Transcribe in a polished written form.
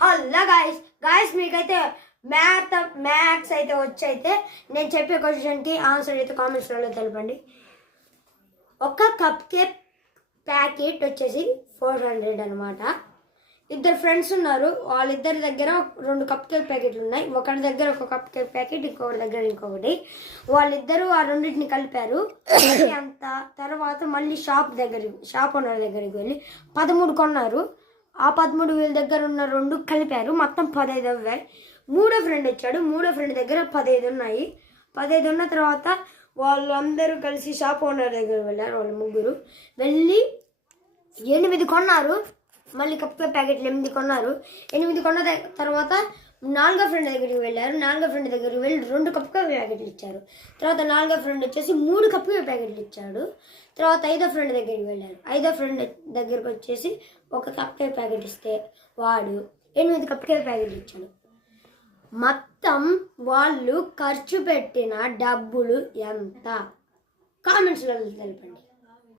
Hello guys మీకైతే maths అయితే వచ్చైతే నేను చెప్పే క్వశ్చన్కి ఆన్సర్ అయితే కామెంట్స్లో తెలపండి. ఒక కప్ కేక్ ప్యాకెట్ వచ్చేసి 400 అనమాట. ఇద్దరు ఫ్రెండ్స్ ఉన్నారు, వాళ్ళిద్దరి దగ్గర 2 కప్ కేక్ ప్యాకెట్లు ఉన్నాయి. ఒకటి దగ్గర ఒక కప్ కేక్ ప్యాకెట్, ఇంకొకటి దగ్గర ఇంకొకటి. వాళ్ళిద్దరూ ఆ రెండింటిని కలిపారు. అంత తర్వాత మళ్ళీ షాప్ ఓనర్ దగ్గరికి వెళ్ళి 13 కొన్నారు. ఆ 13 వీళ్ళ దగ్గర ఉన్న 2 కలిపారు, మొత్తం 15 అవ్వాయి. మూడో ఫ్రెండ్ వచ్చాడు, మూడో ఫ్రెండ్ దగ్గర 15 ఉన్నాయి. 15 ఉన్న తర్వాత వాళ్ళందరూ కలిసి షాప్ ఓనర్ దగ్గర వెళ్ళారు. వాళ్ళు ముగ్గురు వెళ్ళి 8 కొన్నారు. మళ్ళీ కప్ ప్యాకెట్లు 8 కొన్నారు. 8 కొన్న తర్వాత 4వ ఫ్రెండ్ దగ్గరికి వెళ్ళారు. 4వ ఫ్రెండ్ దగ్గరికి వెళ్ళి 2 కప్ ప్యాకెట్లు ఇచ్చారు. తర్వాత 4వ ఫ్రెండ్ వచ్చేసి 3 కప్ ప్యాకెట్లు ఇచ్చాడు. తర్వాత 5వ ఫ్రెండ్ దగ్గరికి వెళ్ళారు. 5వ ఫ్రెండ్ దగ్గరికి వచ్చేసి 1 కప్ ప్యాకెట్ ఇస్తే వాడు 8 కప్ ప్యాకెట్లు ఇచ్చాడు. మొత్తం వాళ్ళు ఖర్చు పెట్టిన డబ్బులు ఎంత? కామెంట్స్లో తెలపండి.